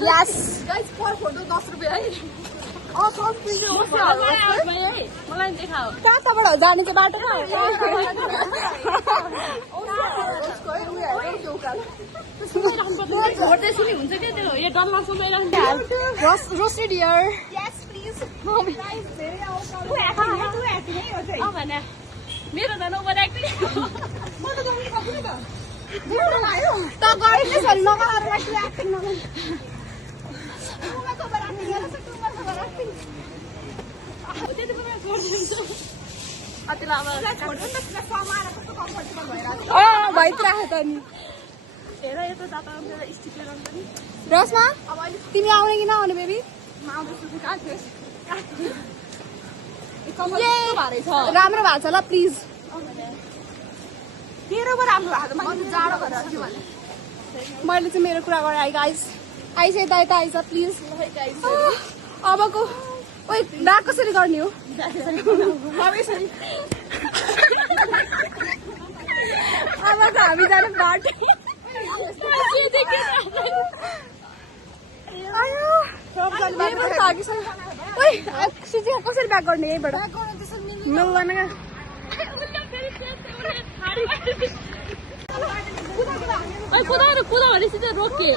Yes. Guys, for photo 10 रुपैयाँ है. मलाई देखाऊ. कहाँबाट हो जाने चाहिँ बाटो कहाँ? भोटे सुनि हुन्छ के त्यो यो डल्ला सुनाइराख्नु. Roasted deer. Yes, please. भने मेरो त ओभर एक्टिङ. म त गर्नु सक्दिन त. मेरो आयो. त गरिले सरी नगराएर एक्टिङ नगर्नु. रसमा तिमी आउने कि नआउने बेबी? राम्रो भएको छ ल प्लिज. मैले चाहिँ मेरो कुरा गरेँ गाइस. आइस यता यता आइस प्लिज. अबको ओइ ब्याग कसरी गर्ने हो? अब त हामी जाने बाटो. कसरी ब्याग गर्ने यहीँबाट? मिल्दैन क्या. कुदा भनेपछि चाहिँ रोक्यो.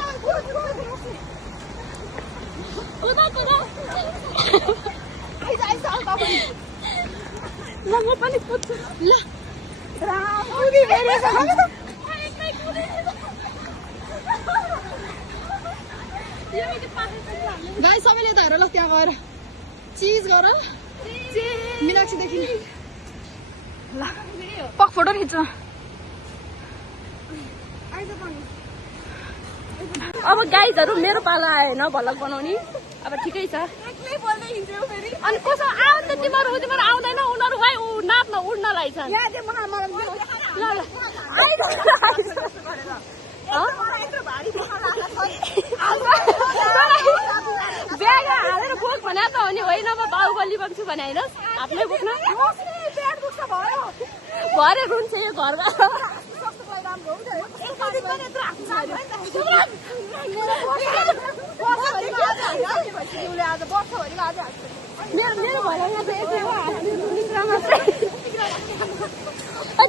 ल म पनि कुद्छु. ल गाई सबैले त हेर ल त्यहाँ गएर चिज गर मीनाक्षीदेखि. ल पक फोटो खिच्छ. अब गाइजहरू मेरो पाला आएन भ्लग बनाउने. अब ठिकै छ. अनि कसो आउ त तिमीहरू आउँदैन. उनीहरू भाइ नाच्न उड्नलाई छ. ब्याग हालेर बोक भने त हो नि. होइन म बाहुबली बन्छु भने होइन हातमै बोक्न भरे रुन्छ यो घरमा.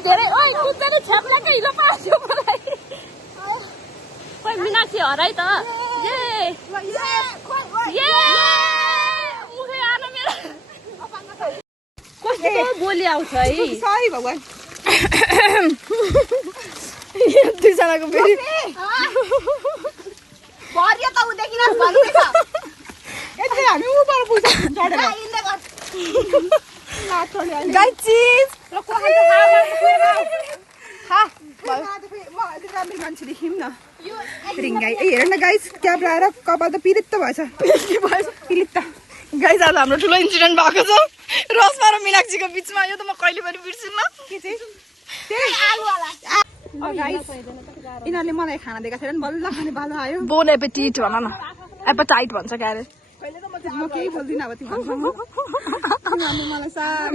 धेरै कुद्दैन छ्याप्लाकै हिलो पार्छु मलाई. खोइ मीनाक्षी हराइ त. मुखै आएर मेरो कस्तो बोली आउँछ है. सही भगवान्. दुईजनाको फेरि भरियो त उदेखि न भरिन्छ. यति हामी उपर पुग्छ चढेर. गाई चिज र कोखान्छ खा राम्रो मान्छे देखिम न. रिङ्गाई हेर न गाइस क्याब लगाएर कपाल त पिरित त भएछ. पिरित त गाइस आज हाम्रो ठुलो इन्सिडेन्ट भएको छ रसमा र मीनाक्षीको बिचमा. यो त म कहिले पनि बिर्सिन्न. के चाहिँ यिनीहरूले मलाई खाना दिएको थिएन. बल्ल खाने बालो आयो. बोन एपेटिट भन न. एपेटाइट भन्छ क्या अरे. म केही बोल्दिनँ अब तिमीहरूसँग.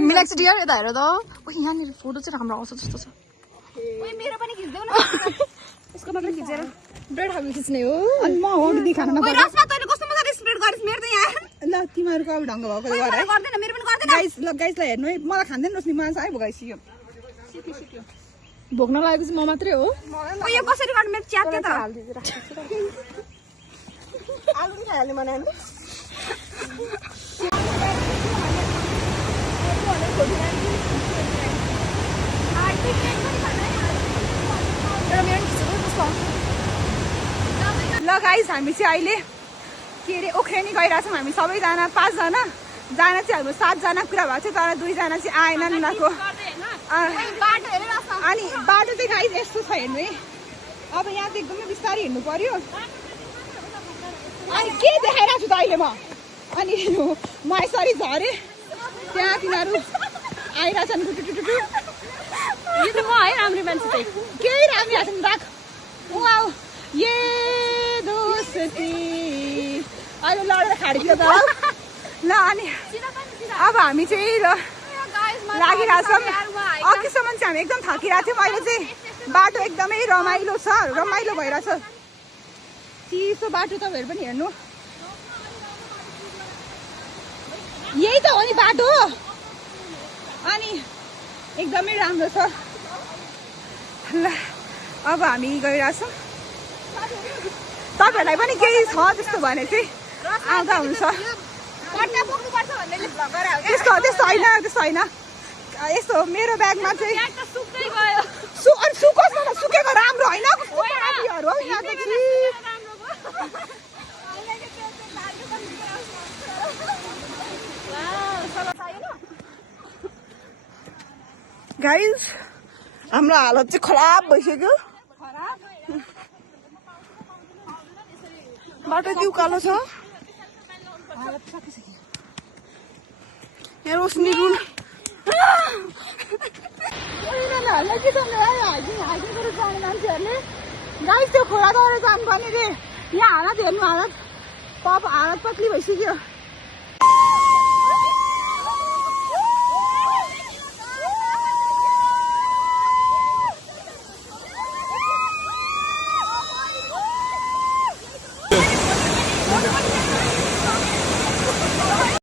मीनाक्षी डियर यता हेर त. यहाँनिर फोटो चाहिँ राम्रो आउँछ जस्तो छ. मेरो पनि खिच्देऊ न. यसको मात्र खिचेर ब्रेड खानु खिच्ने हो. अनि म होडी खाना नपर्छ. रसमा तैले कस्तो मजाले स्प्रेड गरिस् मेरो त यहाँ. ल तिमीहरूको अब ढङ्ग भएको गरे है. गर्दैन मेरो पनि गर्दैन. गाइस ल गाइसलाई हेर्नु है. मलाई खाँदैन रोस्नी मान्छ है भोगाइसियो. सिक्यो भोग्न लागेको चाहिँ म मात्रै हो. यो कसरी गर्नु मेरो च्यात्यो त. आलु नि खाइहाल्ने मलाई हामी. ल गाइस हामी चाहिँ अहिले के अरे ओख्रेनी गइरहेछौँ. हामी सबैजना 5 जना जान चाहिँ हाम्रो 7 जना कुरा भएको थियो. तर 2 जना चाहिँ आएनन् उनीहरूको. अनि बाटो चाहिँ गाइस यस्तो छ हेर्नु है. अब यहाँ चाहिँ एकदमै बिस्तारै हिँड्नु पर्यो. अनि के देखाइरहेको छु त अहिले म. अनि म यसरी झरेँ. त्यहाँ तिनीहरू आइरहेछन्. यो त म है राम्रो मान्छे चाहिँ केही राम्रो हाल्छन्. राख वाउ ये दोस्ती अहिले लडेर खाडिदियो त. ल अनि अब हामी चाहिँ लागिरहेछौँ अघिसम्म चाहिँ हामी एकदम थाकिरहेको थियौँ अहिले चाहिँ बाटो एकदमै रमाइलो छ रमाइलो भइरहेछ चिसो बाटो तपाईँहरू पनि हेर्नु यही त हो नि बाटो अनि एकदमै राम्रो छ ल अब हामी गइरहेछौँ तपाईँहरूलाई पनि केही छ त्यस्तो भने चाहिँ आउँदा हुन्छ त्यस्तो त्यस्तो होइन त्यस्तो होइन यस्तो मेरो ब्यागमा चाहिँ सुकोस् न सुकेको राम्रो होइन गाइस हाम्रो हालत चाहिँ खराब भइसक्यो बाटो त्यो उकालो छ यहाँ रोशनी रुन मान्छेहरूले गाइस त्यो खोला दौडेर जानुपर्ने रे यहाँ हालत हेर्नु हालत हालत पत्ली भइसक्यो